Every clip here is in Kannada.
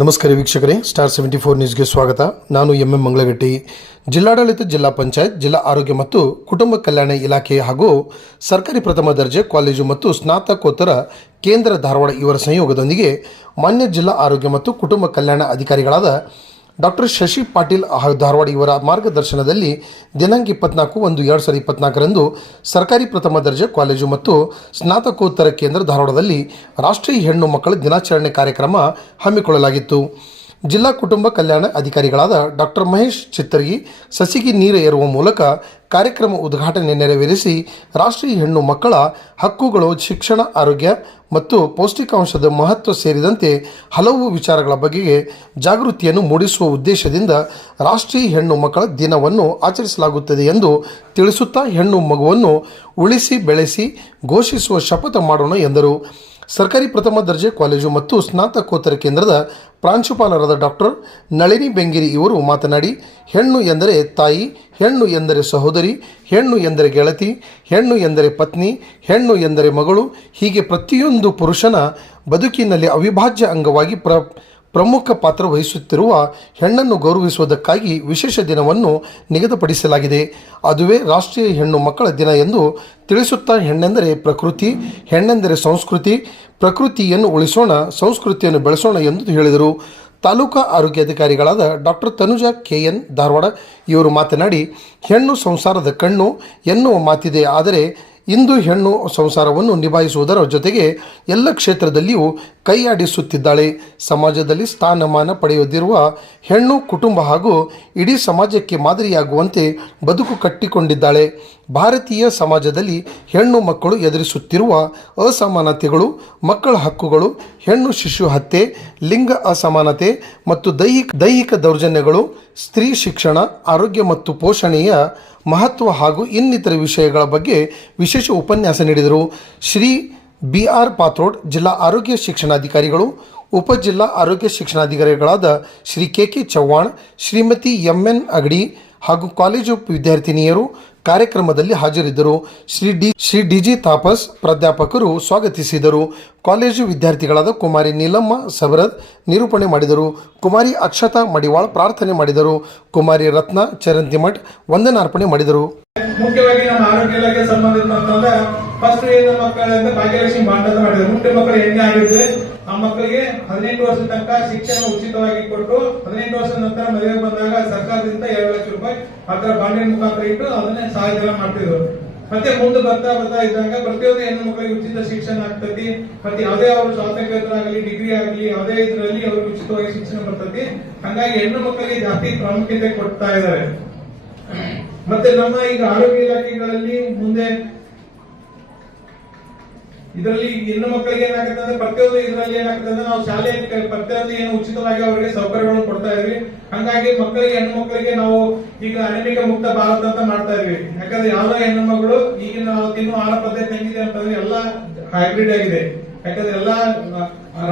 ನಮಸ್ಕಾರ ವೀಕ್ಷಕರೇ ಸ್ಟಾರ್ ಸೆವೆಂಟಿ ಫೋರ್ ನ್ಯೂಸ್ಗೆ ಸ್ವಾಗತ. ನಾನು ಎಂ ಎಂ ಮಂಗಳಗಟ್ಟಿ. ಜಿಲ್ಲಾಡಳಿತ, ಜಿಲ್ಲಾ ಪಂಚಾಯತ್, ಜಿಲ್ಲಾ ಆರೋಗ್ಯ ಮತ್ತು ಕುಟುಂಬ ಕಲ್ಯಾಣ ಇಲಾಖೆ ಹಾಗೂ ಸರ್ಕಾರಿ ಪ್ರಥಮ ದರ್ಜೆ ಕಾಲೇಜು ಮತ್ತು ಸ್ನಾತಕೋತ್ತರ ಕೇಂದ್ರ ಧಾರವಾಡ ಇವರ ಸಂಯೋಗದೊಂದಿಗೆ ಮಾನ್ಯ ಜಿಲ್ಲಾ ಆರೋಗ್ಯ ಮತ್ತು ಕುಟುಂಬ ಕಲ್ಯಾಣ ಅಧಿಕಾರಿಗಳಾದ ಡಾಕ್ಟರ್ ಶಶಿ ಪಾಟೀಲ್ ಧಾರವಾಡ ಇವರ ಮಾರ್ಗದರ್ಶನದಲ್ಲಿ ದಿನಾಂಕ ಇಪ್ಪತ್ನಾಲ್ಕು ಒಂದು ಎರಡು ಸಾವಿರದ ಇಪ್ಪತ್ನಾಲ್ಕರಂದು ಸರ್ಕಾರಿ ಪ್ರಥಮ ದರ್ಜೆ ಕಾಲೇಜು ಮತ್ತು ಸ್ನಾತಕೋತ್ತರ ಕೇಂದ್ರ ಧಾರವಾಡದಲ್ಲಿ ರಾಷ್ಟ್ರೀಯ ಹೆಣ್ಣು ಮಕ್ಕಳ ದಿನಾಚರಣೆ ಕಾರ್ಯಕ್ರಮ ಹಮ್ಮಿಕೊಳ್ಳಲಾಗಿತ್ತು. ಜಿಲ್ಲಾ ಕುಟುಂಬ ಕಲ್ಯಾಣ ಅಧಿಕಾರಿಗಳಾದ ಡಾಕ್ಟರ್ ಮಹೇಶ್ ಚಿತ್ತರ್ಗಿ, ಸಸಿಗೆ ನೀರು ಏರುವ ಮೂಲಕ ಕಾರ್ಯಕ್ರಮ ಉದ್ಘಾಟನೆ ನೆರವೇರಿಸಿ, ರಾಷ್ಟ್ರೀಯ ಹೆಣ್ಣು ಮಕ್ಕಳ ಹಕ್ಕುಗಳು, ಶಿಕ್ಷಣ, ಆರೋಗ್ಯ ಮತ್ತು ಪೌಷ್ಟಿಕಾಂಶದ ಮಹತ್ವ ಸೇರಿದಂತೆ ಹಲವು ವಿಚಾರಗಳ ಬಗೆಗೆ ಜಾಗೃತಿಯನ್ನು ಮೂಡಿಸುವ ಉದ್ದೇಶದಿಂದ ರಾಷ್ಟ್ರೀಯ ಹೆಣ್ಣು ಮಕ್ಕಳ ದಿನವನ್ನು ಆಚರಿಸಲಾಗುತ್ತದೆ ಎಂದು ತಿಳಿಸುತ್ತಾ ಹೆಣ್ಣು ಮಗುವನ್ನು ಉಳಿಸಿ ಬೆಳೆಸಿ ಘೋಷಿಸುವ ಶಪಥ ಮಾಡೋಣ ಎಂದರು. ಸರ್ಕಾರಿ ಪ್ರಥಮ ದರ್ಜೆ ಕಾಲೇಜು ಮತ್ತು ಸ್ನಾತಕೋತ್ತರ ಕೇಂದ್ರದ ಪ್ರಾಂಶುಪಾಲರಾದ ಡಾಕ್ಟರ್ ನಳಿನಿ ಬೆಂಗಿರಿ ಇವರು ಮಾತನಾಡಿ, ಹೆಣ್ಣು ಎಂದರೆ ತಾಯಿ, ಹೆಣ್ಣು ಎಂದರೆ ಸಹೋದರಿ, ಹೆಣ್ಣು ಎಂದರೆ ಗೆಳತಿ, ಹೆಣ್ಣು ಎಂದರೆ ಪತ್ನಿ, ಹೆಣ್ಣು ಎಂದರೆ ಮಗಳು, ಹೀಗೆ ಪ್ರತಿಯೊಂದು ಪುರುಷನ ಬದುಕಿನಲ್ಲಿ ಅವಿಭಾಜ್ಯ ಅಂಗವಾಗಿ ಪ್ರ ಪ್ರಮುಖ ಪಾತ್ರ ವಹಿಸುತ್ತಿರುವ ಹೆಣ್ಣನ್ನು ಗೌರವಿಸುವುದಕ್ಕಾಗಿ ವಿಶೇಷ ದಿನವನ್ನು ನಿಗದಿಪಡಿಸಲಾಗಿದೆ. ಅದುವೇ ರಾಷ್ಟ್ರೀಯ ಹೆಣ್ಣು ಮಕ್ಕಳ ದಿನ ಎಂದು ತಿಳಿಸುತ್ತಾ ಹೆಣ್ಣೆಂದರೆ ಪ್ರಕೃತಿ, ಹೆಣ್ಣೆಂದರೆ ಸಂಸ್ಕೃತಿ, ಪ್ರಕೃತಿಯನ್ನು ಉಳಿಸೋಣ, ಸಂಸ್ಕೃತಿಯನ್ನು ಬೆಳೆಸೋಣ ಎಂದು ಹೇಳಿದರು. ತಾಲೂಕಾ ಆರೋಗ್ಯಾಧಿಕಾರಿಗಳಾದ doctor Tanuja K. N. Dharwad ಇವರು ಮಾತನಾಡಿ, ಹೆಣ್ಣು ಸಂಸಾರದ ಕಣ್ಣು ಎನ್ನುವ ಮಾತಿದೆ, ಆದರೆ ಇಂದು ಹೆಣ್ಣು ಸಂಸಾರವನ್ನು ನಿಭಾಯಿಸುವುದರ ಜೊತೆಗೆ ಎಲ್ಲ ಕ್ಷೇತ್ರದಲ್ಲಿಯೂ ಕೈಯಾಡಿಸುತ್ತಿದ್ದಾಳೆ. ಸಮಾಜದಲ್ಲಿ ಸ್ಥಾನಮಾನ ಪಡೆಯದಿರುವ ಹೆಣ್ಣು ಕುಟುಂಬ ಹಾಗೂ ಇಡೀ ಸಮಾಜಕ್ಕೆ ಮಾದರಿಯಾಗುವಂತೆ ಬದುಕು ಕಟ್ಟಿಕೊಂಡಿದ್ದಾಳೆ. ಭಾರತೀಯ ಸಮಾಜದಲ್ಲಿ ಹೆಣ್ಣು ಮಕ್ಕಳು ಎದುರಿಸುತ್ತಿರುವ ಅಸಮಾನತೆಗಳು, ಮಕ್ಕಳ ಹಕ್ಕುಗಳು, ಹೆಣ್ಣು ಶಿಶು ಹತ್ಯೆ, ಲಿಂಗ ಅಸಮಾನತೆ ಮತ್ತು ದೈಹಿಕ ದೈಹಿಕ ದೌರ್ಜನ್ಯಗಳು, ಸ್ತ್ರೀ ಶಿಕ್ಷಣ, ಆರೋಗ್ಯ ಮತ್ತು ಪೋಷಣೆಯ ಮಹತ್ವ ಹಾಗೂ ಇನ್ನಿತರ ವಿಷಯಗಳ ಬಗ್ಗೆ ವಿಶೇಷ ಉಪನ್ಯಾಸ ನೀಡಿದರು. ಶ್ರೀ ಬಿ ಆರ್ ಪಾತ್ರೋಡ್ ಜಿಲ್ಲಾ ಆರೋಗ್ಯ ಶಿಕ್ಷಣಾಧಿಕಾರಿಗಳು, ಉಪ ಜಿಲ್ಲಾ ಆರೋಗ್ಯ ಶಿಕ್ಷಣಾಧಿಕಾರಿಗಳಾದ Shri K K Chavan, Shrimati M N Agadi ಹಾಗೂ ಕಾಲೇಜು ವಿದ್ಯಾರ್ಥಿನಿಯರು ಕಾರ್ಯಕ್ರಮದಲ್ಲಿ ಹಾಜರಿದ್ದರು. ಶ್ರೀ ಡಿ, ಶ್ರೀ ಡಿಜಿ ತಾಪಸ್ ಪ್ರಾಧ್ಯಾಪಕರು ಸ್ವಾಗತಿಸಿದರು. ಕಾಲೇಜು ವಿದ್ಯಾರ್ಥಿಗಳಾದ ಕುಮಾರಿ ನೀಲಮ್ಮ ಸವರದ್ ನಿರೂಪಣೆ ಮಾಡಿದರು. ಕುಮಾರಿ ಅಕ್ಷತಾ ಮಡಿವಾಳ್ ಪ್ರಾರ್ಥನೆ ಮಾಡಿದರು. ಕುಮಾರಿ ರತ್ನ ಚರಂತಿಮಠ್ ವಂದನಾರ್ಪಣೆ ಮಾಡಿದರು. ಮುಖ್ಯವಾಗಿ ನಮ್ಮ ಆರೋಗ್ಯ ಇಲಾಖೆ ಸಂಬಂಧಿಸಿದಂತಂದ್ರೆ ಫಸ್ಟ್ ಏನು ಮಕ್ಕಳಿಂದ ಭಾಗ್ಯಲಕ್ಷ್ಮಿ ಬಾಂಡ್ ಮಾಡಿದ್ರು. ಮುಖ್ಯ ಮಕ್ಕಳು ಎಣ್ಣೆ ಆಗಿದ್ರೆ, ಆ ಮಕ್ಕಳಿಗೆ ಹದಿನೆಂಟು ವರ್ಷದ ತನಕ ಶಿಕ್ಷಣ ಉಚಿತವಾಗಿ ಕೊಟ್ಟು, ಹದಿನೆಂಟು ವರ್ಷದ ನಂತರ ಮದುವೆ ಬಂದಾಗ ಸರ್ಕಾರದಿಂದ ಎರಡು ಲಕ್ಷ ರೂಪಾಯಿ ಆ ತರ ಬಾಂಡಿನ ಮುಖಾಂತರ ಇಟ್ಟು ಅದನ್ನೇ ಸಹಾಯ ಮಾಡ್ತಿದ್ರು. ಮತ್ತೆ ಮುಂದೆ ಬರ್ತಾ ಬರ್ತಾ ಇದ್ದಾಗ ಪ್ರತಿಯೊಂದು ಹೆಣ್ಣು ಮಕ್ಕಳಿಗೆ ಉಚಿತ ಶಿಕ್ಷಣ ಆಗ್ತತಿ. ಮತ್ತೆ ಯಾವುದೇ ಅವರು ಸ್ವಾತಂತ್ರ್ಯರಾಗಲಿ ಡಿಗ್ರಿ ಆಗಲಿ, ಯಾವುದೇ ಇದರಲ್ಲಿ ಅವ್ರಿಗೆ ಉಚಿತವಾಗಿ ಶಿಕ್ಷಣ ಬರ್ತತಿ. ಹಂಗಾಗಿ ಹೆಣ್ಣು ಮಕ್ಕಳಿಗೆ ಜಾಸ್ತಿ ಪ್ರಾಮುಖ್ಯತೆ ಕೊಡ್ತಾ ಇದ್ದಾರೆ. ಮತ್ತೆ ನಮ್ಮ ಈಗ ಆರೋಗ್ಯ ಇಲಾಖೆಗಳಲ್ಲಿ ಮುಂದೆ ಇದರಲ್ಲಿ ಹೆಣ್ಣು ಮಕ್ಕಳಿಗೆ ಏನಾಗುತ್ತೆ ಅಂದ್ರೆ ಪ್ರತಿಯೊಂದು ಇದರಲ್ಲಿ ಏನಾಗುತ್ತೆ ಅಂದ್ರೆ ನಾವು ಶಾಲೆ ಪ್ರತಿಯೊಂದು ಏನು ಉಚಿತವಾಗಿ ಅವರಿಗೆ ಸೌಕರ್ಯಗಳನ್ನು ಕೊಡ್ತಾ ಇದ್ವಿ. ಹಂಗಾಗಿ ಮಕ್ಕಳಿಗೆ, ಹೆಣ್ಣು ಮಕ್ಕಳಿಗೆ ನಾವು ಈಗ ಅನಿಮಿಕ ಮುಕ್ತ ಭಾರತ ಅಂತ ಮಾಡ್ತಾ ಇದ್ವಿ. ಯಾಕಂದ್ರೆ ಯಾವ್ದೋ ಹೆಣ್ಣು ಮಗಳು ಈಗಿನ ನಾವು ತಿನ್ನುವ ಆಹಾರ ಪದ್ಧತಿ ಹೆಂಗಿದೆ ಅಂತಂದ್ರೆ ಎಲ್ಲ ಹೈಬ್ರಿಡ್ ಆಗಿದೆ. ಯಾಕಂದ್ರೆ ಎಲ್ಲ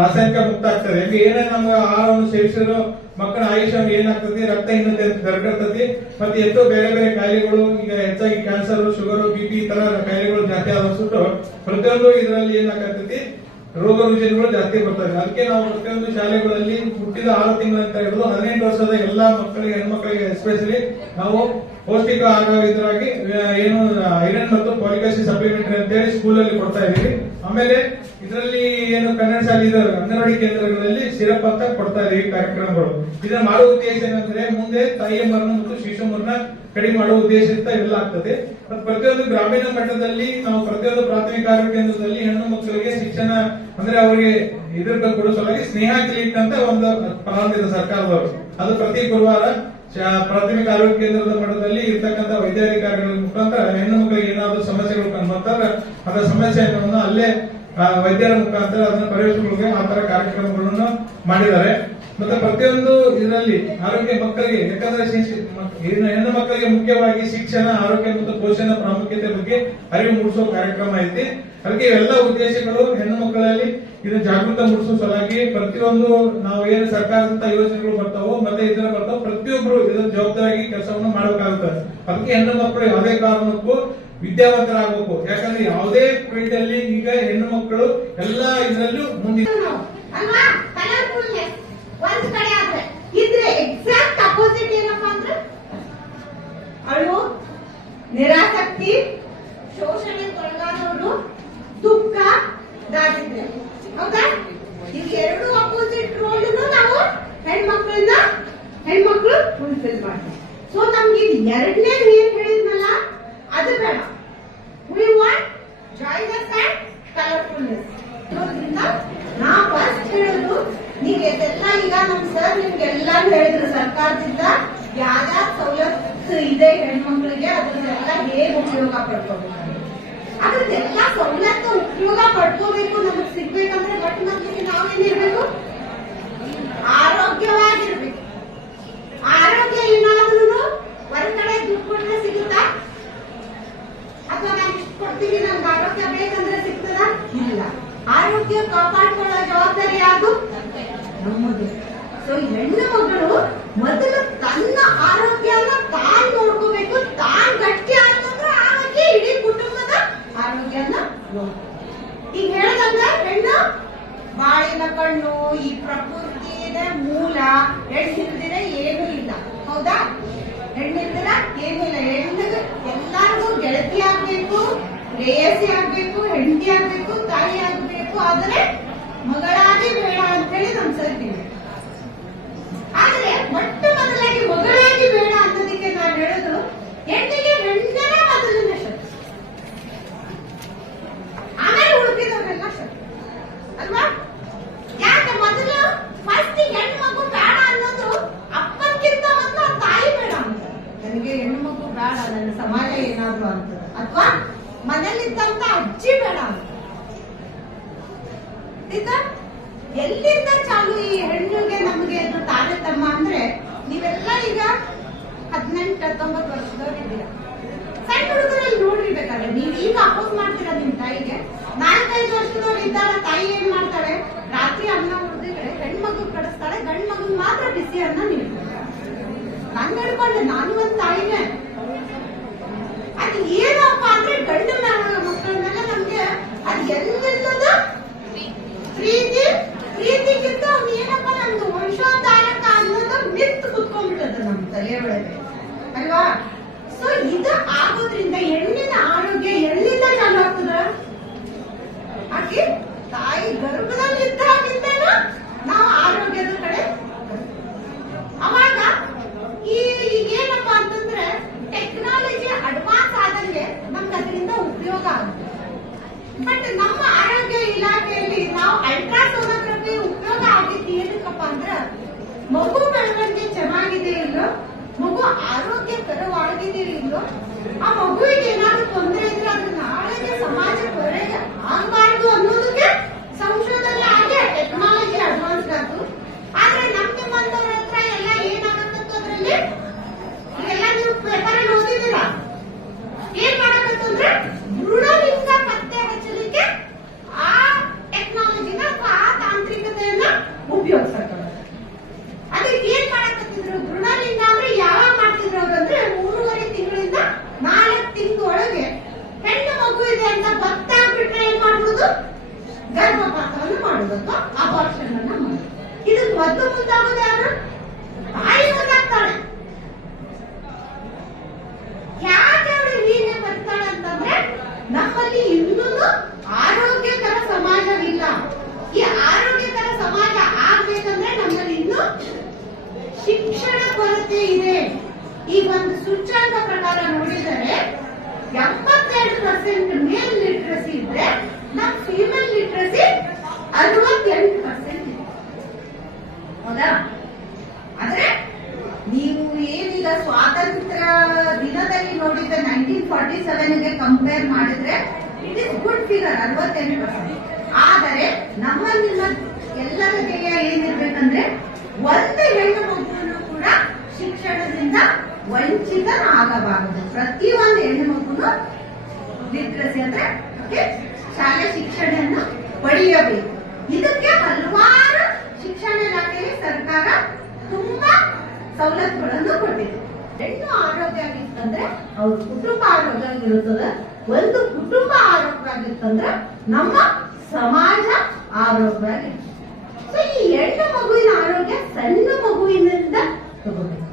ರಾಸಾಯನಿಕ ಮುಕ್ತ ಆಗ್ತದೆ. ಹೆಂಗೆ ಏನೇ ನಮ್ಗೆ ಆಹಾರವನ್ನು ಸೇವಿಸಿದ್ರು, ಮಕ್ಕಳ ಆಯುಷ್ಯ ಏನಾಗ್ತದೆ? ರಕ್ತ ಹೀನತೆ ದೊರಕರ್ತತಿ ಮತ್ತೆ ಎಷ್ಟೋ ಬೇರೆ ಬೇರೆ ಕಾಯಿಲೆಗಳು, ಈಗ ಹೆಚ್ಚಾಗಿ ಕ್ಯಾನ್ಸರ್ ಶುಗರ್ ಬಿಪಿ ಈ ತರ ಕಾಯಿಲೆಗಳು ಜಾಸ್ತಿ ಆದಷ್ಟು ಪ್ರತಿಯೊಂದು ಇದರಲ್ಲಿ ಏನಾಗತೈತಿ, ರೋಗ ರುಜಿನಗಳು ಜಾಸ್ತಿ ಬರ್ತವೆ ಅದಕ್ಕೆ ನಾವು ಪ್ರತಿಯೊಂದು ಶಾಲೆಗಳಲ್ಲಿ ಹುಟ್ಟಿದ ಆರು ತಿಂಗಳಂತ ಹಿಡಿದು ಹದಿನೆಂಟು ವರ್ಷದ ಎಲ್ಲಾ ಮಕ್ಕಳಿಗೆ, ಹೆಣ್ಮಕ್ಳಿಗೆ ಎಸ್ಪೆಷಲಿ ನಾವು ಪೌಷ್ಟಿಕ ಆಹಾರ ಏನು ಐರನ್ ಮತ್ತು ಆಸಿಡ್ ಸಪ್ಲಿಮೆಂಟರಿ ಅಂತ ಹೇಳಿ ಸ್ಕೂಲ್ ಅಲ್ಲಿ ಕೊಡ್ತಾ ಇದೀವಿ ಆಮೇಲೆ ಇದರಲ್ಲಿ ಏನು ಕನ್ನಡ ಶಾಲೆ ಇದೆ, ಅಂಗನವಾಡಿ ಕೇಂದ್ರಗಳಲ್ಲಿ ಸಿರಪ್ ಅಂತ ಕೊಡ್ತಾ ಇದೀವಿ ಕಾರ್ಯಕ್ರಮಗಳು. ಇದನ್ನ ಮಾಡುವ ಉದ್ದೇಶ ಏನಂದ್ರೆ ಮುಂದೆ ತಾಯಿಯ ಮರಣ ಮತ್ತು ಶಿಶು ಮರಣ ಕಡಿಮೆ ಮಾಡುವ ಅಂತ ಎಲ್ಲ ಆಗ್ತದೆ. ಮತ್ತು ಪ್ರತಿಯೊಂದು ಗ್ರಾಮೀಣ ಮಟ್ಟದಲ್ಲಿ, ನಾವು ಪ್ರತಿಯೊಂದು ಪ್ರಾಥಮಿಕ ಆರೋಗ್ಯ ಕೇಂದ್ರದಲ್ಲಿ ಹೆಣ್ಣು ಮಕ್ಕಳಿಗೆ ಶಿಕ್ಷಣ ಅಂದ್ರೆ ಅವರಿಗೆ ಇದ್ರ ಕೊಡೋ ಸಲುವಾಗಿ ಸ್ನೇಹ ಕ್ಲಿನಿಕ್ ಅಂತ ಒಂದು ಪ್ರಾರಂಭಿಸಿದ ಸರ್ಕಾರದವರು. ಅದು ಪ್ರತಿ ಗುರುವಾರ ಪ್ರಾಥಮಿಕ ಆರೋಗ್ಯ ಕೇಂದ್ರದ ಮಟ್ಟದಲ್ಲಿ ಇರ್ತಕ್ಕಂಥ ವೈದ್ಯಾಧಿಕಾರಿಗಳ ಮುಖಾಂತರ ಹೆಣ್ಣು ಮಕ್ಕಳಿಗೆ ಏನಾದರೂ ಸಮಸ್ಯೆಗಳು ಕಂಡು ಬಂದಾಗ ಅದರ ಸಮಸ್ಯೆಯನ್ನು ಅಲ್ಲೇ ವೈದ್ಯರ ಮುಖಾಂತರ ಅದನ್ನು ಪರಿಹರಿಸಿಕೊಳ್ಳುವ ಆ ತರ ಕಾರ್ಯಕ್ರಮಗಳನ್ನು ಮಾಡಿದ್ದಾರೆ. ಮತ್ತೆ ಪ್ರತಿಯೊಂದು ಇದರಲ್ಲಿ ಆರೋಗ್ಯ ಮಕ್ಕಳಿಗೆ ಯಾಕಂದ್ರೆ ಹೆಣ್ಣು ಮಕ್ಕಳಿಗೆ ಮುಖ್ಯವಾಗಿ ಶಿಕ್ಷಣ, ಆರೋಗ್ಯ ಮತ್ತು ಪೋಷಣ ಪ್ರಾಮುಖ್ಯತೆ ಬಗ್ಗೆ ಅರಿವು ಮೂಡಿಸುವ ಕಾರ್ಯಕ್ರಮ ಐತಿ. ಅದಕ್ಕೆ ಎಲ್ಲ ಉದ್ದೇಶಗಳು ಹೆಣ್ಣು ಮಕ್ಕಳಲ್ಲಿ ಇದನ್ನ ಜಾಗೃತ ಮೂಡಿಸುವ ಸಲಾಗಿ ಪ್ರತಿಯೊಂದು ನಾವು ಏನು ಸರ್ಕಾರದಂತ ಯೋಜನೆಗಳು ಬರ್ತಾವೋ ಮತ್ತೆ ಇದರ ಬರ್ತಾವ ಪ್ರತಿಯೊಬ್ಬರು ಇದನ್ನ ಜವಾಬ್ದಾರಿ ಕೆಲಸವನ್ನು ಮಾಡಬೇಕಾಗುತ್ತೆ ಅದಕ್ಕೆ ಹೆಣ್ಣು ಮಕ್ಕಳು ಯಾವುದೇ ಕಾರಣಕ್ಕೂ ವಿದ್ಯಾವಂತರಾಗಬೇಕು. ಯಾಕಂದ್ರೆ ಯಾವುದೇ ಅಲ್ಲಿ ಈಗ ಹೆಣ್ಣು ಮಕ್ಕಳು ಎಲ್ಲಾ ಇದರಲ್ಲೂ ಒಂದ್ ಕಡೆ ಆದ್ರೆ. ಇದ್ರೆ ಎಕ್ಸಾಕ್ಟ್ ಅಪೋಸಿಟ್ ಏನಪ್ಪಾ ಅಂದ್ರೆ ಅಳು ನಿರಾಸಕ್ತಿ ಶೋಷಣೆ ತೊಡಗಾದವರು ದುಃಖ, ದಾರಿದ್ರ್ಯ. ಹೌದಾ? ಇವ್ ಎರಡು ಅಪೋಸಿಟ್ ರೋಲ್ ನಾವು ಹೆಣ್ಮಕ್ಳನ್ನ ಹೆಣ್ಮಕ್ಳು ಫುಲ್ಫಿಲ್ ಮಾಡ್ತೀವಿ. ಸೊ ನಮ್ಗೆ ಇದು ಎರಡನೇ ಏನ್ ಹೇಳಿದ್ನಲ್ಲ, ಅದು ಬೇಡ. ವಿ ವಾಂಟ್ ಜಾಯ್ನಸ್ ಅಂಡ್ ಕಲರ್ಫುಲ್ನೆಸ್ ಇರೋದ್ರಿಂದ ನಾ ಫಸ್ಟ್ ಹೇಳೋದು ಒಂದ್ ನಮ್ ಸರ್ ನಿಮ್ಗೆಲ್ಲಾನು ಹೇಳಿದ್ರು, ಸರ್ಕಾರದಿಂದ ಯಾವ್ಯಾವ ಸವಲತ್ತು ಇದೆ ಹೆಣ್ಮಕ್ಳಿಗೆ, ಅದನ್ನೆಲ್ಲ ಹೇಗೆ ಉಪಯೋಗ ಪಡ್ಕೋಬೇಕು? ಅದ್ರದ್ದೆಲ್ಲ ಸವಲತ್ತು ಉಪಯೋಗ ಪಡ್ಕೋಬೇಕು ನಮಗ್ ಸಿಗ್ಬೇಕಂದ್ರೆ ಬಟ್ ಮಕ್ಳಿಗೆ ನಾವೇನಿರ್ಬೇಕು? ಆರೋಗ್ಯವಾಗಿರ್ಬೇಕು. ಆರೋಗ್ಯ ಏನಾದ್ರೂ ಹೊರಗಡೆ ದುಡ್ಡು ಕೊಟ್ರೆ ಸಿಗುತ್ತಾ? ಅಥವಾ ನಾನು ಇಷ್ಟು ಕೊಡ್ತೀನಿ ನಮ್ಗೆ ಆರೋಗ್ಯ ಬೇಕಂದ್ರೆ ಸಿಗ್ತದ? ಇಲ್ಲ. ಆರೋಗ್ಯ ಕಾಪಾಡ್ಕೊಳ್ಳೋ ಜವಾಬ್ದಾರಿ ಯಾವುದು ನಮ್ಮದು. ಸೊ ಹೆಣ್ಣು ಮಗಳು ಮೊದಲು ತನ್ನ ಆರೋಗ್ಯನ ತಾನ್ ನೋಡ್ಕೋಬೇಕು, ತಾನ್ ಗಟ್ಟಿ ಆದ್ರೆ ಆರೋಗ್ಯ ಇಡೀ ಕುಟುಂಬದ ಆರೋಗ್ಯನ ಈಗ ಹೇಳ್ದಂಗ ಹೆಣ್ಣು ಬಾಳಿನ ಕಣ್ಣು, ಈ ಪ್ರಕೃತಿಯ ಮೂಲ. ಹೆಣ್ಣಿಲ್ದಿರ ಏನೂ ಇಲ್ಲ. ಹೌದಾ? ಹೆಣ್ಣಿಲ್ದಿರ ಏನೂ ಇಲ್ಲ. ಹೆಣ್ಣಿಗೆ ಎಲ್ಲಾರ್ಗು ಗೆಳತಿ ಆಗ್ಬೇಕು, ರೇಯಸಿ ಆಗ್ಬೇಕು, ಹೆಂಡತಿ ಆಗ್ಬೇಕು, ತಾಯಿ ಆಗ್ಬೇಕು. ಆದರೆ ಮಗಳಾಗಿ ಬೇಡ ಅಂತ ಹೇಳಿ ನಮ್ ಸರ್ ಹೇಳಿದ್ರು. ಆದ್ರೆ ಮೊಟ್ಟ ಮೊದಲಾಗಿ ಮಗಳಾಗಿ ಬೇಡ ಅನ್ನೋದಕ್ಕೆ ನಾನು ಹೇಳೋದು ಹೆಣ್ಣಿಗೆ ಹೆಣ್ಣನೇ ಮೊದಲನೇ ಶಕ್ತಿ. ಆಮೇಲೆ ಉಳಿದಿದವರೆಲ್ಲ ಶಕ್ತಿ. ಅಲ್ವಾ? ಯಾಕೆ ಮೊದಲು ಫಸ್ಟ್ ಹೆಣ್ಣು ಮಗು ಬೇಡ ಅನ್ನೋದು ಅಪ್ಪನಿಗಿಂತ ಮೊದಲು ತಾಯಿ ಬೇಡ ಅಂತ. ನನಗೆ ಹೆಣ್ಣು ಮಗು ಬೇಡ, ನನ್ನ ಸಮಾಜ ಏನಾದ್ರು ಅಂತ ಅಥವಾ ಮನೇಲಿದ್ದಂತ ಅಜ್ಜಿ ಬೇಡ ಅಂತ? ಎಲ್ಲಿಂದ ಚಾಲು ಈ ಹೆಣ್ಣುಗೆ ನಮಗೆ ಇದು ತಾರತಮ್ಮ ಅಂದ್ರೆ ನೀವೆಲ್ಲ ಈಗ ಹದಿನೆಂಟು, ಹತ್ತೊಂಬತ್ತು ವರ್ಷದವ್ರು ಇದ್ದೀರಾ. ಸಣ್ಣ ಹುಡುಗರಲ್ಲಿ ನೋಡಿರ್ಬೇಕಾದ್ರೆ ನೀವ್ ಈಗ ಅಪೋಸ್ ಮಾಡ್ತೀರಾ ನಿಮ್ ತಾಯಿಗೆ? ನಾಲ್ಕೈದು ವರ್ಷದವ್ರು ಇದ್ದಾಗ ತಾಯಿ ಏನ್ ಮಾಡ್ತಾಳೆ? ರಾತ್ರಿ ಅನ್ನ ಉಳಿದಿದ್ರೆ ಹೆಣ್ಮಗು ಕಡಿಸ್ತಾಳೆ ಗಂಡ್ ಮಗು ಮಾತ್ರ ಬಿಸಿ ಅನ್ನ ನೀಡ್ತಾರೆ. ನಾನು ಹೇಳ್ಕೊಂಡೆ, ನಾನು ಒಂದ್ ತಾಯಿನೇ. ಅದು ಏನಪ್ಪ ಅಂದ್ರೆ ಗಂಡು ಮಕ್ಕಳ ಮೇಲೆ ನಮ್ಗೆ ಅದ್ ಎಲ್ಲಿಲ್ಲದ ಪ್ರೀತಿ ಪ್ರೀತಿಗಿಂತ ಏನಪ್ಪ ನಮ್ದು ವಂಶೋದ್ಧಾರಕ ಅನ್ನೋದು ನಿಂತು ಕುತ್ಕೊಂಡ್ಬಿಟ್ಟದ ನಮ್ ತಲೆ ಒಳಗೆ. ಅಲ್ವಾ ಸೊ ಇದು ಆಗೋದ್ರಿಂದ ಹೆಣ್ಣಿನ ಆರೋಗ್ಯ ಎಲ್ಲಿಂದ ಚಾಲು ಆಗ್ತದ ಆಕೆ ತಾಯಿ ಗರ್ಭದಲ್ಲಿ ಇದ್ದಾಗಿಂದನೂ ನಾವು ಆರೋಗ್ಯದ ಕಡೆ ಅವಾಗ ಈ ಈಗ ಏನಪ್ಪ ಅಂತಂದ್ರೆ ಟೆಕ್ನಾಲಜಿ ಅಡ್ವಾನ್ಸ್ ಆದಂಗೆ ನಮ್ಗೆ ಅದರಿಂದ ಉಪಯೋಗ ಆಗುತ್ತೆ ಬಟ್ ನಮ್ಮ ಆರೋಗ್ಯ ಇಲಾಖೆಯಲ್ಲಿ ನಾವು ಅಲ್ಟ್ರಾಸೋನೋಗ್ರಫಿ ಉಪಯೋಗ ಆಗಿದ್ದು ಏನಕ್ಕಪ್ಪ ಅಂದ್ರೆ ಮಗು ಬೆಳವಣಿಗೆ ಚೆನ್ನಾಗಿದೆ ಇಲ್ಲೋ ಮಗು ಆರೋಗ್ಯಕರವಾಗಿದೆ ಇಲ್ಲೋ ಆ ಮಗುವಿಗೆ ಏನಾದ್ರು ತೊಂದರೆ ಇದ್ರೆ ಅದು ನಾಳೆಗೆ ಸಮಾಜಕ್ಕೆ ಹೊರಗೆ ಆಗಬಾರ್ದು ಅನ್ನೋದಕ್ಕೆ ಸಂಶೋಧನೆ ಆಗಿ ಟೆಕ್ನಾಲಜಿ ಅಡ್ವಾನ್ಸ್ ಆಯ್ತು ಆದ್ರೆ ನಮ್ ನಿಮ್ಮಂತವ್ರ ಹತ್ರ ಎಲ್ಲ ಏನಾಗತ್ತಂತ ಅದ್ರಲ್ಲಿ ಎಲ್ಲ ನೀವು ಪೇಪರ್ ಓದಿದ್ದೀರಾ ಏನ್ ಮಾಡಕತ್ತಂದ್ರೆ ಭ್ರೂಣಲಿಂಗ ಪತ್ತೆ ಹಚ್ಚಲಿಕ್ಕೆ ಆ ಟೆಕ್ನಾಲಜಿನ ಅಥವಾ ಆ ತಾಂತ್ರಿಕತೆಯನ್ನ ಉಪಯೋಗಿಸಕತ್ತದ ಅದಕ್ಕೆ ಏನ್ ಮಾಡಕತ್ತಿದ್ರು ಭ್ರೂಣಲಿಂಗ ಅಂದ್ರೆ ಯಾವಾಗ ಮಾಡ್ತಿದ್ರು ಅವ್ರು ಅಂದ್ರೆ ಮೂರುವರೆ ತಿಂಗಳಿಂದ ನಾಲ್ಕು ತಿಂಗಳೊಳಗೆ ಹೆಣ್ಣು ಮಗು ಇದೆ ಅಂತ ಗೊತ್ತಾಗ್ಬಿಟ್ರೆ ಏನ್ ಮಾಡುವುದು ಗರ್ಭಪಾತವನ್ನು ಮಾಡುವುದು ಅಥವಾ ಅಬಾರ್ಷನ್ ಅನ್ನ ಮಾಡುದು ಇದಕ್ಕೆ ಮೊದಲು ಮುಂದಾಗೋದು ಯಾರು ತಾಯಿ ಮುಂದಾಗ್ತಾಳೆ ಯಾಕೆ ಅವಳು ಹೀಗೆ ಬರ್ತಾಳೆ ಅಂತಂದ್ರೆ ನಮ್ಮಲ್ಲಿ ಇನ್ನೂ ಆರೋಗ್ಯಕರ ಸಮಾಜವಿಲ್ಲ. ಈ ಆರೋಗ್ಯಕರ ಸಮಾಜ ಆಗ್ಬೇಕಂದ್ರೆ ನಮ್ಮಲ್ಲಿ ಇನ್ನು ಶಿಕ್ಷಣ ಕೊರತೆ ಇದೆ. ಈ ಒಂದು ಸೂಚ್ಯಾಂಕ ಪ್ರಕಾರ ನೋಡಿದರೆ ಎಪ್ಪತ್ತೆರಡು ಪರ್ಸೆಂಟ್ ಮೇಲ್ ಲಿಟ್ರಸಿ ಇದ್ರೆ ನಮ್ಮ ಫೀಮೇಲ್ ಲಿಟ್ರಸಿ ಅರವತ್ತೆಂಟು ಪರ್ಸೆಂಟ್ ಇದೆ ಹೌದಾ ಆದ್ರೆ ನೀವು ಏನೀಗ ಸ್ವಾತಂತ್ರ್ಯ ದಿನದಲ್ಲಿ ನೋಡಿದ್ರೆ ನೈನ್ಟೀನ್ ಫಾರ್ಟಿ ಸೆವೆನ್ಗೆ ಕಂಪೇರ್ ಮಾಡಿದ್ರೆ ಇಟ್ ಇಸ್ ಗುಡ್ ಫಿಗರ್ ಅರವತ್ತೆಂಟು ಪರ್ಸೆಂಟ್ ಆದರೆ ನಮ್ಮಲ್ಲಿನ ಎಲ್ಲರ ಧ್ಯೇಯ ಏನಿರ್ಬೇಕಂದ್ರೆ ಒಂದು ಹೆಣ್ಣು ಮಗುನು ಕೂಡ ಶಿಕ್ಷಣದಿಂದ ವಂಚಿತನಾಗಬಾರದು ಪ್ರತಿಯೊಂದು ಹೆಣ್ಣು ಮಗುನು ಲಿಟ್ರಸಿ ಅಂದ್ರೆ ಶಾಲೆ ಶಿಕ್ಷಣವನ್ನು ಪಡೆಯಬೇಕು. ಇದಕ್ಕೆ ಹಲವಾರು ಶಿಕ್ಷಣ ಇಲಾಖೆಗೆ ಸರ್ಕಾರ ತುಂಬಾ ಸವಲತ್ತುಗಳನ್ನು ಕೊಟ್ಟಿದೆ. ಹೆಣ್ಣು ಆರೋಗ್ಯವಾಗಿತ್ತಂದ್ರೆ ಅವ್ರ ಕುಟುಂಬ ಆರೋಗ್ಯವಾಗಿರುತ್ತದೆ ಒಂದು ಕುಟುಂಬ ಆರೋಗ್ಯ ಆರೋಗ್ಯವಾಗಿತ್ತಂದ್ರೆ ನಮ್ಮ ಸಮಾಜ ಆರೋಗ್ಯವಾಗಿರ್ತದೆ ಸೊ ಈ ಹೆಣ್ಣು ಮಗುವಿನ ಆರೋಗ್ಯ ಸಣ್ಣ ಮಗುವಿನಿಂದ ತಗೋಬೇಕು.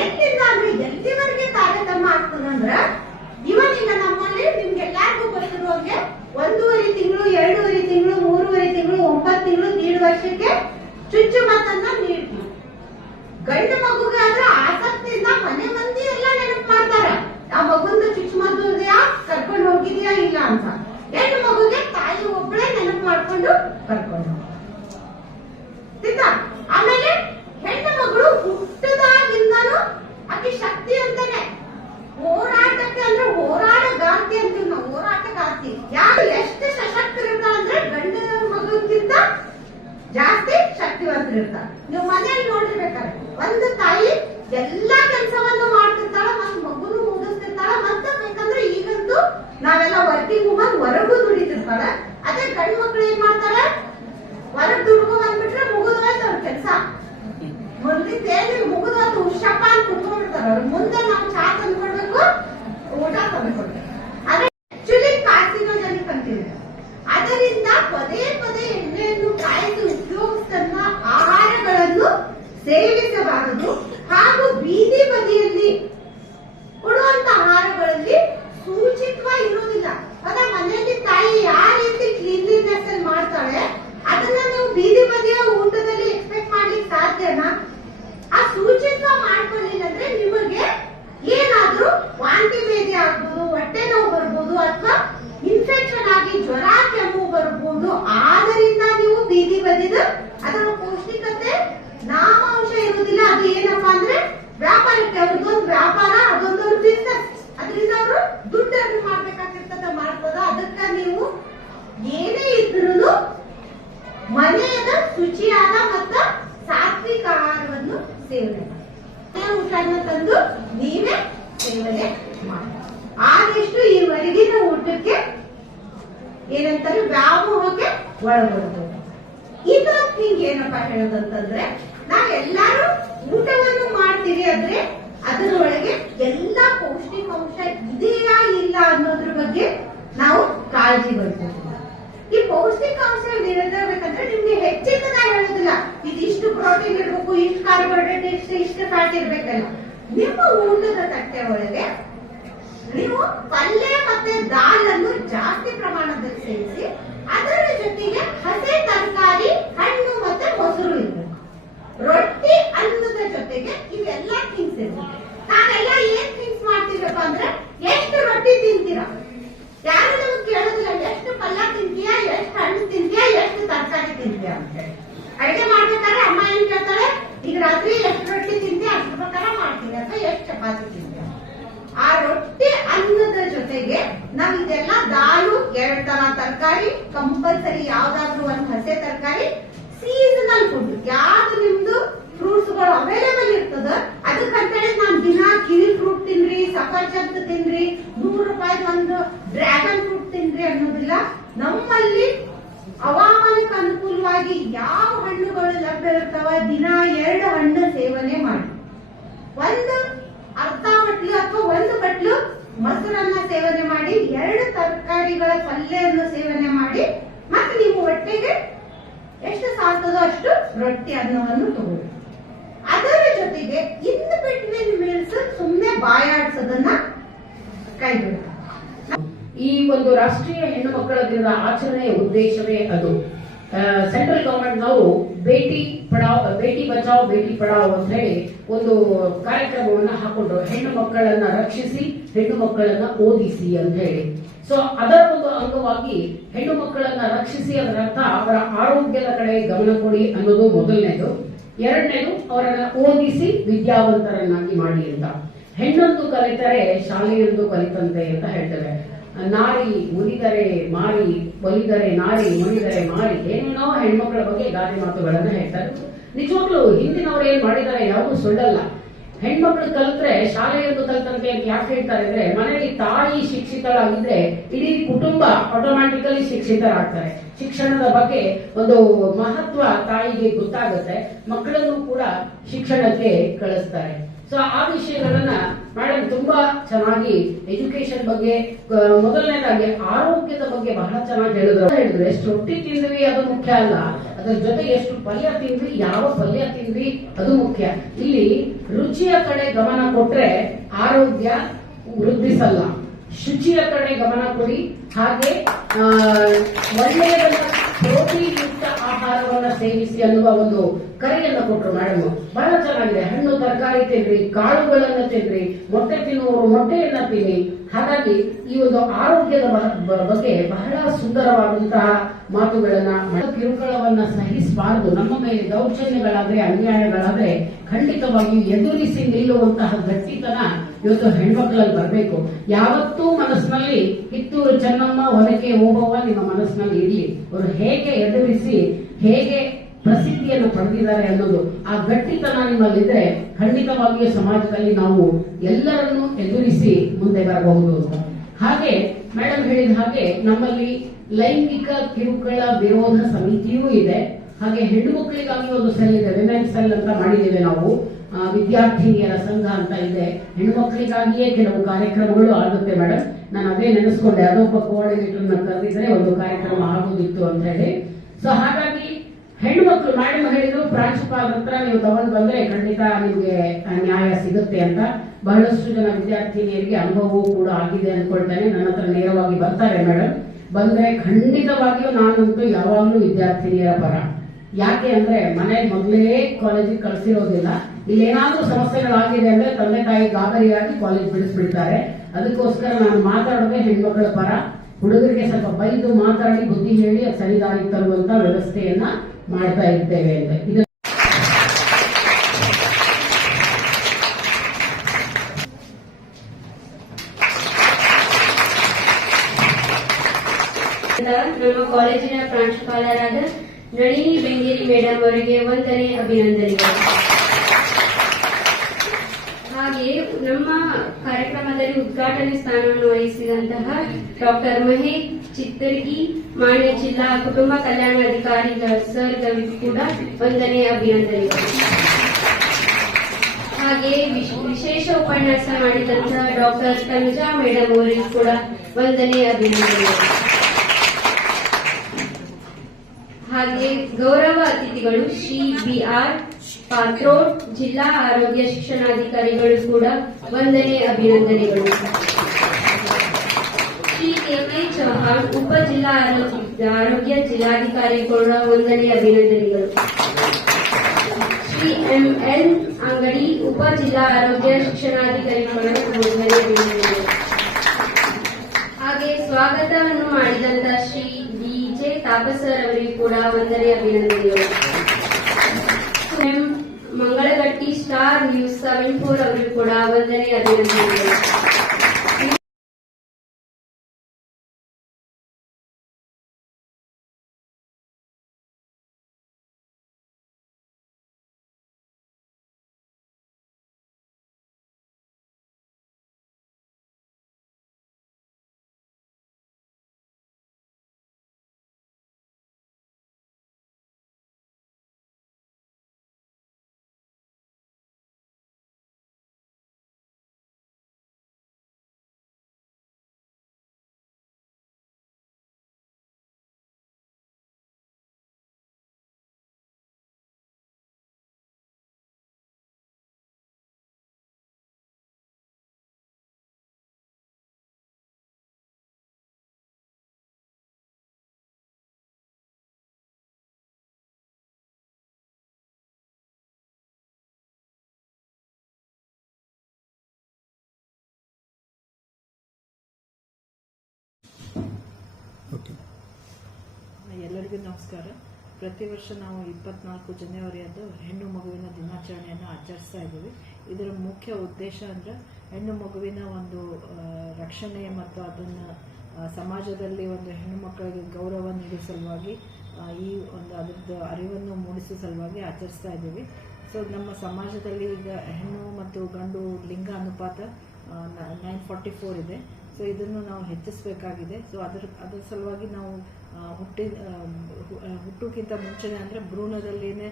ಎಲ್ಲಿಂದ ಅಂದ್ರೆ ಎಲ್ಲಿವರೆಗೆ ತಾರತಮ್ಯ ಆಗ್ತದಂದ್ರೆ ಇವನಿಂದ ನಮ್ಮಲ್ಲಿ ನಿಮ್ಗೆಲ್ಲಾರ್ಗೂ ಗೊತ್ತಿರುವಂಗೆ ಒಂದೂವರೆ ತಿಂಗಳು, ಎರಡೂವರೆ ತಿಂಗಳು, ಮೂರುವರೆ ತಿಂಗಳು, ಒಂಬತ್ತು ತಿಂಗಳು, ದೀಡ್ ವರ್ಷಕ್ಕೆ ನೀಡ್ತೀವಿ ಗಂಡು ಮಗುಗಾದ್ರೆ ಆಸಕ್ತಿಯಿಂದ ಮನೆ ಮಂದಿ ಎಲ್ಲ ನೆನಪು ಮಾಡ್ತಾರೆ ಆ ಮಗುಂದು ಚುಚ್ಚುಮದ್ದು ಇದೆಯಾ ಕರ್ಕೊಂಡು ಹೋಗಿದ್ಯಾ ಇಲ್ಲ ಅಂತ ಹೆಣ್ಣು ಮಗುಗೆ ತಾಯಿ ಒಬ್ಬಳೇ ನೆನಪು ಮಾಡ್ಕೊಂಡು ಕರ್ಕೊಂಡು ಹೋಗ್ತಾರೆ. ಆಯ್ತಾ ಬಿಟ್ಟಿರ್ತಾರೆ ನೀವು ನೋಡಿರ್ಬೇಕಾರೆ ಒಂದು ತಾಯಿ ಎಲ್ಲಾ ಕೆಲಸವನ್ನು ಮಾಡ್ತಿರ್ತಾಳ ಮತ್ ಮಗುನು ಓದಿಸ್ತಿರ್ತಾಳ ಮತ್ತ ಬೇಕಂದ್ರೆ ಈಗಂತೂ ನಾವೆಲ್ಲ ವರ್ಕಿಂಗ್ ವುಮನ್ ಹೊರಗೂ ದುಡಿತಿರ್ತಾಳ. ಅದೇ ಗಂಡು ಮಕ್ಳು ಏನ್ ಮಾಡ್ತಾರೆ? ಹೊರಗ್ ದುಡ್ಕೊ ಬಂದ್ಬಿಟ್ರೆ ಮುಗಿದೋಯ್ತು ಅವ್ರ ಕೆಲಸ. ಏನಿಲ್ಲ ಮುಗಿದೋಯ್ತು ಹುಷಪ್ಪ ಅಂತ ಕುತ್ಕೊಂಡಿರ್ತಾರ ಮುಂದೆ ನಾವು ಚಾ ತಂದ್ಕೊಡ್ಬೇಕು, ಊಟ ತಂದ್ಕೊಡ್ಬೇಕು ಆದ್ರೆ ಆಕ್ಚುಲಿ ಕಾರ್ಸಿನೋಜನಿಕ್ ಅಂತೀವಿ ಅದರಿಂದ ಪದೇ ಪದೇ ಎಣ್ಣೆಯನ್ನು ಕಾಯಿಸಿ ಉಪಯೋಗಿಸ್ತನ್ನ ಆಹಾರಗಳನ್ನು ಸೇವಿಸಬಾರದು ಹಾಗೂ ಬೀದಿ ಬದಿಯಲ್ಲಿ ಕೊಡುವಂತ ಆಹಾರಗಳಲ್ಲಿ ಸೂಚಿತ್ವ ಇರುವುದಿಲ್ಲ ಅದ ಮನೆಯಲ್ಲಿ ತಾಯಿ ಯಾವ ರೀತಿ ಕ್ಲೀನ್ಲಿನೆಸ್ ಅಲ್ಲಿ ಮಾಡ್ತಾಳೆ ಅದನ್ನ ನೀವು ಬೀದಿ ಬದಿಯ ಊಟದಲ್ಲಿ ಎಕ್ಸ್ಪೆಕ್ಟ್ ಮಾಡ್ಲಿಕ್ಕೆ ಸಾಧ್ಯನಾ ಆ ಸೂಚಿತ್ವ ಮಾಡ್ಕೊಳ್ಳಿಲ್ಲ ಅಂದ್ರೆ ನಿಮಗೆ ಏನಾದ್ರೂ ವಾಂತಿ ಭೇದಿ ಆಗ್ಬೋದು ಹೊಟ್ಟೆ ನೋವು ಬರ್ಬೋದು ಅಥವಾ ಇನ್ಫೆಕ್ಷನ್ ಆಗಿ ಜ್ವರ ಕೆಮ್ಮು ಬರ್ಬೋದು ಆದ್ರಿಂದ ನೀವು ಬೀದಿ ಬದಿದ ಅದರ ಪೌಷ್ಟಿಕತೆ ನಾಮಾಂಶ ಇರುವುದಿಲ್ಲ ಅದು ಏನಪ್ಪಾ ಅಂದ್ರೆ ವ್ಯಾಪಾರಕ್ಕೆ ಅವ್ರದ್ದೊಂದು ವ್ಯಾಪಾರ ಅದೊಂದು ಬಿಸ್ನೆಸ್ ಅದರಿಂದ ಅವರು ದುಡ್ಡನ್ನು ಮಾಡ್ಬೇಕಾಗಿರ್ತದ ಮಾಡ್ಬೋದ ಅದಕ್ಕ ನೀವು ಏನೇ ಇದ್ರೂ ಮನೆಯದ ಶುಚಿಯಾದ ಮತ್ತ ಸಾತ್ವಿಕ ಆಹಾರವನ್ನು ಸೇವನೆ ಮಾಡಿ ಮನೆಯ ಊಟನ ತಂದು ನೀವೇ ಸೇವನೆ ಮಾಡಿ. ಆದಷ್ಟು ಈ ಹೊರಗಿನ ಊಟಕ್ಕೆ ಏನಂತಾರೆ, ವ್ಯಾಮೋಹಕ್ಕೆ ಒಳಪಡ್ಬೋದು ಇದು ಥಿಂಗ್ ಏನಪ್ಪಾ ಹೇಳೋದಂತಂದ್ರೆ ನಾವೆಲ್ಲಾರು ಊಟವನ್ನು ಮಾಡ್ತೀವಿ ಅಂದ್ರೆ ಅದರೊಳಗೆ ಎಲ್ಲಾ ಪೌಷ್ಟಿಕಾಂಶ ಇದೆಯಾ ಇಲ್ಲ ಅನ್ನೋದ್ರ ಬಗ್ಗೆ ನಾವು ಕಾಳಜಿ ವಹಿಸೋದಿಲ್ಲ ಈ ಪೌಷ್ಟಿಕಾಂಶ ಇರಬೇಕಂದ್ರೆ ನಿಮ್ಗೆ ಹೆಚ್ಚಿನದಾಗಿ ಹೇಳೋದಿಲ್ಲ. ಇದಿಷ್ಟು ಪ್ರೋಟೀನ್ ಇರ್ಬೇಕು, ಇಷ್ಟು ಕಾರ್ಬೋಹೈಡ್ರೇಟ್ ಇಷ್ಟು ಇಷ್ಟು ಫ್ಯಾಟ್ ಇರ್ಬೇಕಲ್ಲ. ನಿಮ್ಮ ಊಟದ ತಟ್ಟೆ ಒಳಗೆ ನೀವು ಪಲ್ಯ ಮತ್ತೆ ದಾಲನ್ನು ಜಾಸ್ತಿ ಪ್ರಮಾಣದಲ್ಲಿ ಸೇರಿಸಿ ಅದರ ಜೊತೆಗೆ ಹಸೆ ತರಕಾರಿ ಹಣ್ಣು ಮತ್ತೆ ಮೊಸರು ಇರಬೇಕು ರೊಟ್ಟಿ ಅನ್ನದ ಜೊತೆಗೆ ಇವೆಲ್ಲ ಥಿಂಗ್ಸ್ ಇರಬೇಕು ನಾವೆಲ್ಲ ಏನ್ ಥಿಂಗ್ಸ್ ಮಾಡ್ತೀವಪ್ಪ ಅಂದ್ರೆ ಎಷ್ಟು ರೊಟ್ಟಿ ತಿಂತೀರಾ ಯಾರು ನಮ್ಗೆ ಕೇಳೋದಿಲ್ಲ ಎಷ್ಟು ಪಲ್ಯ ತಿಂತೀಯಾ ಎಷ್ಟು ಹಣ್ಣು ತಿಂತೀಯಾ ಎಷ್ಟು ತರಕಾರಿ ತಿಂತೀಯಾ ಅಂತ ಹೇಳಿ ಅಡಿಗೆ ಮಾಡ್ಬೇಕಾದ್ರೆ ಅಮ್ಮ ಏನ್ ಕೇಳ್ತಾಳೆ ಈಗ ರಾತ್ರಿ ಎಷ್ಟು ರೊಟ್ಟಿ ತಿಂತೀಯ ಅದ್ರ ಪ್ರಕಾರ ಮಾಡ್ತೀನಿ ಅಥವಾ ಎಷ್ಟು ಚಪಾತಿ ತಿಂತೀಯ ಆ ರೊಟ್ಟಿ ಅನ್ನದ ಜೊತೆಗೆ ನಾವ್ ಇದೆಲ್ಲ ದಾಲು ಎರಡ್ ತರ ತರಕಾರಿ ಕಂಪಲ್ಸರಿ ಯಾವ್ದಾದ್ರು ಒಂದು ಹಸೆ ತರಕಾರಿ ಸೀಸನಲ್ ಫುಡ್ ಯಾವ್ದು ನಿಮ್ದು ಫ್ರೂಟ್ಸ್ಗಳು ಅವೈಲೇಬಲ್ ಇರ್ತದ ಅದಕ್ಕಂತೇಳಿ ನಾನ್ ದಿನ ಕಿವಿ ಫ್ರೂಟ್ ತಿನ್ರಿ ಸಫರ್ಜಂತ್ ತಿನ್ರಿ ನೂರು ರೂಪಾಯಿ ಒಂದು ಡ್ರ್ಯಾಗನ್ ಫ್ರೂಟ್ ತಿನ್ರಿ ಅನ್ನೋದಿಲ್ಲ. ನಮ್ಮಲ್ಲಿ ಹವಾಮಾನಕ್ಕೆ ಅನುಕೂಲವಾಗಿ ಯಾವ ಹಣ್ಣುಗಳು ಲಭ್ಯ ಇರ್ತಾವ ದಿನ ಎರಡು ಹಣ್ಣು ಸೇವನೆ ಮಾಡಿ. ಒಂದು ಅರ್ಧ ಬಟ್ಲು ಅಥವಾ ಒಂದು ಬಟ್ಲು ಮೊಸರನ್ನ ಸೇವನೆ ಮಾಡಿ, ಎರಡು ತರಕಾರಿಗಳ ಪಲ್ಯವನ್ನು ಸೇವನೆ ಮಾಡಿ, ಮತ್ತೆ ನೀವು ಹೊಟ್ಟೆಗೆ ಎಷ್ಟು ಸಾಕದೋ ಅಷ್ಟು ರೊಟ್ಟಿ ಅನ್ನವನ್ನು ತಗೊಳ್ಳಿ. ಅದರ ಜೊತೆಗೆ ಇನ್ ಬಿಟ್ವೀನ್ ಮೀಲ್ಸ್ ಸುಮ್ಮನೆ ಬಾಯಾಡ್ಸೋದನ್ನ ಈ ಒಂದು ರಾಷ್ಟ್ರೀಯ ಹೆಣ್ಣು ಮಕ್ಕಳ ದಿನದ ಆಚರಣೆಯ ಉದ್ದೇಶವೇ ಅದು. ಸೆಂಟ್ರಲ್ ಗವರ್ಮೆಂಟ್ ನವರು ಬೇಟಿ ಪಡಾವ್ ಬೇಟಿ ಬಚಾವ್, ಬೇಟಿ ಪಡಾವ್ ಅಂತ ಹೇಳಿ ಒಂದು ಕಾರ್ಯಕ್ರಮವನ್ನ ಹಾಕೊಂಡ್ರು. ಹೆಣ್ಣು ಮಕ್ಕಳನ್ನ ರಕ್ಷಿಸಿ, ಹೆಣ್ಣು ಮಕ್ಕಳನ್ನ ಓದಿಸಿ ಅಂತ ಹೇಳಿ. ಸೊ ಅದರ ಒಂದು ಅಂಗವಾಗಿ ಹೆಣ್ಣು ಮಕ್ಕಳನ್ನ ರಕ್ಷಿಸಿ ಅದರರ್ಥ ಅವರ ಆರೋಗ್ಯದ ಕಡೆ ಗಮನ ಕೊಡಿ ಅನ್ನೋದು ಮೊದಲನೇದು. ಎರಡನೇದು ಅವರನ್ನ ಓದಿಸಿ ವಿದ್ಯಾವಂತರನ್ನಾಗಿ ಮಾಡಿ ಅಂತ. ಹೆಣ್ಣೊಂದು ಕಲಿತರೆ ಶಾಲೆಯೊಂದು ಕಲಿತಂತೆ ಅಂತ ಹೇಳ್ತೇವೆ. ನಾರಿ ಮುನಿದರೆ ಮಾರಿ ಒಲಿದರೆ ನಾರಿ ಮುನಿದರೆ ಮಾರಿ, ಏನೇನೋ ಹೆಣ್ಮಕ್ಳ ಬಗ್ಗೆ ಗಾದೆ ಮಾತುಗಳನ್ನ ಹೇಳ್ತಾರೆ. ನಿಜವಾಗ್ಲೂ ಹಿಂದಿನವ್ರು ಏನ್ ಮಾಡಿದ್ದಾರೆ ಯಾವುದು ಸುಳ್ಳಲ್ಲ. ಹೆಣ್ಮಕ್ಳು ಕಲ್ತ್ರೆ ಶಾಲೆಯೊಂದು ಕಲ್ತಂತೆ ಅಂತ ಯಾಕೆ ಹೇಳ್ತಾರೆ ಅಂದ್ರೆ, ಮನೆಯಲ್ಲಿ ತಾಯಿ ಶಿಕ್ಷಿತಳಾಗಿದ್ರೆ, ಇಡೀ ಕುಟುಂಬ ಆಟೋಮ್ಯಾಟಿಕಲಿ ಶಿಕ್ಷಿತರಾಗ್ತಾರೆ. ಶಿಕ್ಷಣದ ಬಗ್ಗೆ ಒಂದು ಮಹತ್ವ ತಾಯಿಗೆ ಗೊತ್ತಾಗುತ್ತೆ, ಮಕ್ಕಳನ್ನು ಕೂಡ ಶಿಕ್ಷಣಕ್ಕೆ ಕಳಿಸ್ತಾರೆ. ಸೊ ಆ ವಿಷಯಗಳನ್ನ ಮೇಡಮ್ ತುಂಬಾ ಚೆನ್ನಾಗಿ ಎಜುಕೇಶನ್ ಬಗ್ಗೆ ಮೊದಲನೇದಾಗಿ ಆರೋಗ್ಯದ ಬಗ್ಗೆ ಬಹಳ ಚೆನ್ನಾಗಿ ಹೇಳಿದ್ರು. ಹೇಳಿದ್ರು, ಎಷ್ಟು ರೊಟ್ಟಿ ತಿಂದ್ವಿ ಅದು ಮುಖ್ಯ ಅಲ್ಲ. ಅದರ ಜೊತೆ ಎಷ್ಟು ಪಲ್ಯ ತಿಂದ್ವಿ, ಯಾವ ಪಲ್ಯ ತಿಂದ್ವಿ ಅದು ಮುಖ್ಯ. ಇಲ್ಲಿ ರುಚಿಯ ಕಡೆ ಗಮನ ಕೊಟ್ರೆ ಆರೋಗ್ಯ ವೃದ್ಧಿಸಲ್ಲ. ಶುಚಿಯ ಕಡೆ ಗಮನ ಕೊಡಿ. ಹಾಗೆ ಒಳ್ಳೆಯ ಪ್ರೋಟೀನ್ ಯುಕ್ತ ಆಹಾರವನ್ನ ಸೇವಿಸಿ ಅನ್ನುವ ಒಂದು ಕರೆಯನ್ನ ಕೊಟ್ರು, ಮೇಡಮ್, ಬಹಳ ಚೆನ್ನಾಗಿದೆ. ಹಣ್ಣು, ತರಕಾರಿ ತಿನ್ರಿ, ಕಾಳುಗಳನ್ನು ತಿನ್ರಿ, ಮೊಟ್ಟೆ ತಿನ್ನುವವರು ಮೊಟ್ಟೆಯನ್ನ ತಿನ್ನಿ. ಹಾಗಾಗಿ ಈ ಒಂದು ಆರೋಗ್ಯದ ಬಗ್ಗೆ ಬಹಳ ಸುಂದರವಾದಂತಹ ಮಾತುಗಳನ್ನ ಕಿರುಕುಳವನ್ನ ಸಹಿಸಬಾರದು. ನಮ್ಮ ಮೇಲೆ ದೌರ್ಜನ್ಯಗಳಾದ್ರೆ, ಅನ್ಯಾಯಗಳಾದ್ರೆ ಖಂಡಿತವಾಗಿಯೂ ಎದುರಿಸಿ ನಿಲ್ಲುವಂತಹ ಗಟ್ಟಿತನ ಇವತ್ತು ಹೆಣ್ಮಕ್ಳಲ್ಲಿ ಬರಬೇಕು. ಯಾವತ್ತೂ ಮನಸ್ಸಿನಲ್ಲಿ ಕಿತ್ತೂರು ಚೆನ್ನಮ್ಮ ಹೊರಕೆ ಓಬವ್ವ ನಿಮ್ಮ ಮನಸ್ಸಿನಲ್ಲಿ ಇರಲಿ. ಅವರು ಹೇಗೆ ಎದುರಿಸಿ, ಹೇಗೆ ಪ್ರಸಿದ್ಧಿಯನ್ನು ಪಡೆದಿದ್ದಾರೆ ಅನ್ನೋದು. ಆ ಗಟ್ಟಿತನ ನಿಮ್ಮಲ್ಲಿದ್ರೆ ಖಂಡಿತವಾಗಿಯೂ ಸಮಾಜದಲ್ಲಿ ನಾವು ಎಲ್ಲರನ್ನೂ ಎದುರಿಸಿ ಮುಂದೆ ಬರಬಹುದು ಹಾಗೆ ಮೇಡಮ್ ಹೇಳಿದ ಹಾಗೆ ನಮ್ಮಲ್ಲಿ ಲೈಂಗಿಕ ಕಿರುಕುಳ ವಿರೋಧ ಸಮಿತಿಯೂ ಇದೆ. ಹಾಗೆ ಹೆಣ್ಣು ಮಕ್ಕಳಿಗಾಗಿ ಒಂದು ಸೆಲ್ ಇದೆ ವಿಮೆನ್ ಸೆಲ್ ಅಂತ ಮಾಡಿದ್ದೇವೆ ನಾವು. ವಿದ್ಯಾರ್ಥಿನಿಯರ ಸಂಘ ಅಂತ ಇದೆ. ಹೆಣ್ಣು ಮಕ್ಕಳಿಗಾಗಿಯೇ ಕೆಲವು ಕಾರ್ಯಕ್ರಮಗಳು ಆಗುತ್ತೆ ಮೇಡಮ್ ನಾನು ಅದೇ ನೆನೆಸ್ಕೊಂಡೆ. ಅದೊಬ್ಬ ಕೋಆರ್ಡಿನೇಟರ್ನ ಕರೆದಿದ್ರೆ ಒಂದು ಕಾರ್ಯಕ್ರಮ ಆಗೋದಿತ್ತು ಅಂತ ಹೇಳಿ. ಸೊ ಹಾಗಾಗಿ ಹೆಣ್ಣು ಮಕ್ಕಳು ಮೇಡಮ್ ಹೇಳಿದ್ರು ಪ್ರಾಂಶುಪಾಲ ಹತ್ರ ನೀವು ತಗೊಂಡು ಬಂದ್ರೆ ಖಂಡಿತ ನಿಮಗೆ ನ್ಯಾಯ ಸಿಗುತ್ತೆ ಅಂತ. ಬಹಳಷ್ಟು ಜನ ವಿದ್ಯಾರ್ಥಿನಿಯರಿಗೆ ಅನುಭವವೂ ಕೂಡ ಆಗಿದೆ ಅನ್ಕೊಳ್ತೇನೆ ನನ್ನ ಹತ್ರ ನೇರವಾಗಿ ಬರ್ತಾರೆ ಮೇಡಮ್ ಬಂದ್ರೆ ಖಂಡಿತವಾಗಿಯೂ ನಾನಂತೂ ಯಾವಾಗಲೂ ವಿದ್ಯಾರ್ಥಿನಿಯರ ಪರ. ಯಾಕೆ ಅಂದ್ರೆ ಮನೆ ಮೊದಲೇ ಕಾಲೇಜಿಗೆ ಕಳಿಸಿರೋದಿಲ್ಲ. ಇಲ್ಲಿ ಏನಾದ್ರೂ ಸಮಸ್ಯೆಗಳಾಗಿದೆ ಅಂದ್ರೆ ತಂದೆ ತಾಯಿ ಗಾಬರಿಯಾಗಿ ಕಾಲೇಜ್ ಬಿಡಿಸ್ಬಿಡ್ತಾರೆ. ಅದಕ್ಕೋಸ್ಕರ ನಾನು ಮಾತಾಡೋದೇ ಹೆಣ್ಮಕ್ಳ ಪರ. ಹುಡುಗರಿಗೆ ಸ್ವಲ್ಪ ಬೈದು ಮಾತಾಡಿ, ಬುದ್ಧಿ ಹೇಳಿ ಸರಿದಾರಿ ತರುವಂತ ವ್ಯವಸ್ಥೆಯನ್ನ ಮಾಡ್ತಾ ಇರ್ತೇವೆ ಅಂತ. ನಮ್ಮ ಕಾಲೇಜಿನ ಪ್ರಾಂಶುಪಾಲರಾದ ನಳಿನಿ ಬೆಂಗೇರಿ ಮೇಡಮ್ ಅವರಿಗೆ ವಂದನೆ, ಅಭಿನಂದನೆಗಳು. ಹಾಗೆಯೇ ನಮ್ಮ ಕಾರ್ಯಕ್ರಮದಲ್ಲಿ ಉದ್ಘಾಟನೆ ಸ್ಥಾನವನ್ನು ವಹಿಸಿದಂತಹ ಡಾಕ್ಟರ್ ಮಹೇಶ್ ಚಿತ್ತರ್ಗಿ ಮಾನ್ಯ ಜಿಲ್ಲಾ ಕುಟುಂಬ ಕಲ್ಯಾಣ ಅಧಿಕಾರಿಗಳ ಸರ್ ಕೂಡ ವಂದನೆ ಅಭಿನಂದನೆಗಳು. ಹಾಗೆ ವಿಶ್- ವಿಶೇಷ ಉಪನ್ಯಾಸ ಮಾಡಿದಂತಹ ಡಾಕ್ಟರ್ ತನುಜಾ ಮೇಡಮ್ ಅವರಿಗೂ ಕೂಡ ವಂದನೆ ಅಭಿನಂದನೆಗಳು. ಹಾಗೆ ಗೌರವ ಅತಿಥಿಗಳು ಶ್ರೀ ಬಿ ಪಾತ್ರೋಡ್, ಜಿಲ್ಲಾ ಆರೋಗ್ಯ ಶಿಕ್ಷಣಾಧಿಕಾರಿಗಳು ಕೂಡ ವಂದನೆ ಅಭಿನಂದನೆಗಳು. ಉಪ ಜಿಲ್ಲಾ ಆರೋಗ್ಯ ಆರೋಗ್ಯ ಜಿಲ್ಲಾಧಿಕಾರಿ ಕೂಡ ವಂದನೆ ಅಭಿನಂದನೆಗಳು. ಶ್ರೀ ಎಂ ಎಲ್ ಅಂಗಡಿ ಉಪ ಜಿಲ್ಲಾ ಆರೋಗ್ಯ ಶಿಕ್ಷಣಾಧಿಕಾರಿಗಳು ವಂದನೆ ಅಭಿನಂದನೆಗಳು. ಹಾಗೆ ಸ್ವಾಗತವನ್ನು ಮಾಡಿದಂತ ಶ್ರೀ ಡಿ ಜೆ ತಾಪಸರ್ ಅವರಿಗೂ ಕೂಡ ವಂದನೆ ಅಭಿನಂದನೆಗಳು. Mangalagatti star news seven four ಅವರಿಗೂ ಕೂಡ ವಂದನೆ ಅಭಿನಂದನೆಗಳು. ಎಲ್ಲರಿಗೂ ನಮಸ್ಕಾರ. ಪ್ರತಿ ವರ್ಷ ನಾವು ಇಪ್ಪತ್ನಾಲ್ಕು ಜನವರಿಯಂದು ಹೆಣ್ಣು ಮಗುವಿನ ದಿನಾಚರಣೆಯನ್ನು ಆಚರಿಸ್ತಾ ಇದ್ದೀವಿ. ಇದರ ಮುಖ್ಯ ಉದ್ದೇಶ ಅಂದರೆ ಹೆಣ್ಣು ಮಗುವಿನ ಒಂದು ರಕ್ಷಣೆ ಮತ್ತು ಅದನ್ನು ಸಮಾಜದಲ್ಲಿ ಒಂದು ಹೆಣ್ಣು ಮಕ್ಕಳಿಗೆ ಗೌರವ ನೀಡೋ ಸಲುವಾಗಿ ಈ ಒಂದು ಅದರದ್ದು ಅರಿವನ್ನು ಮೂಡಿಸೋ ಸಲುವಾಗಿ ಆಚರಿಸ್ತಾ ಇದ್ದೀವಿ. ಸೊ ನಮ್ಮ ಸಮಾಜದಲ್ಲಿ ಈಗ ಹೆಣ್ಣು ಮತ್ತು ಗಂಡು ಲಿಂಗ ಅನುಪಾತ ನೈನ್ ಫಾರ್ಟಿ ಫೋರ್ ಇದೆ. ಸೊ ಇದನ್ನು ನಾವು ಹೆಚ್ಚಿಸಬೇಕಾಗಿದೆ ಸೊ ಅದರ ಅದರ ಸಲುವಾಗಿ ನಾವು ಹುಟ್ಟಿ ಹುಟ್ಟುಕ್ಕಿಂತ ಮುಂಚೆನೆ ಅಂದರೆ ಭ್ರೂಣದಲ್ಲಿನೇ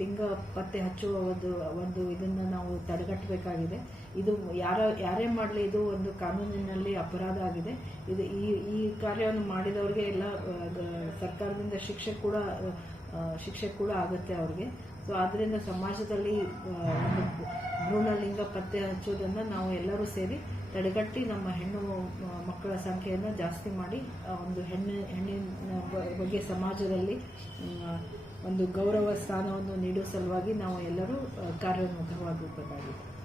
ಲಿಂಗ ಪತ್ತೆ ಹಚ್ಚುವ ಒಂದು ಒಂದು ಇದನ್ನು ನಾವು ತಡೆಗಟ್ಟಬೇಕಾಗಿದೆ. ಇದು ಯಾರ, ಯಾರೇ ಮಾಡಲಿ ಇದು ಒಂದು ಕಾನೂನಿನಲ್ಲಿ ಅಪರಾಧ ಆಗಿದೆ. ಇದು ಈ ಈ ಕಾರ್ಯವನ್ನು ಮಾಡಿದವರಿಗೆ ಎಲ್ಲ ಸರ್ಕಾರದಿಂದ ಶಿಕ್ಷೆ ಕೂಡ ಶಿಕ್ಷೆ ಕೂಡ ಆಗುತ್ತೆ ಅವ್ರಿಗೆ. ಸೊ ಆದ್ದರಿಂದ ಸಮಾಜದಲ್ಲಿ ಭ್ರೂಣಲಿಂಗ ಪತ್ತೆ ಹಚ್ಚೋದನ್ನು ನಾವು ಎಲ್ಲರೂ ಸೇರಿ ತಡೆಗಟ್ಟಿ ನಮ್ಮ ಹೆಣ್ಣು ಮಕ್ಕಳ ಸಂಖ್ಯೆಯನ್ನು ಜಾಸ್ತಿ ಮಾಡಿ ಒಂದು ಹೆಣ್ಣು, ಹೆಣ್ಣಿನ ಬಗ್ಗೆ ಸಮಾಜದಲ್ಲಿ ಒಂದು ಗೌರವ ಸ್ಥಾನವನ್ನು ನೀಡುವ ಸಲುವಾಗಿ ನಾವು ಎಲ್ಲರೂ ಕಾರ್ಯೋನ್ಮುಖವಾಗಬೇಕಾಗಿದೆ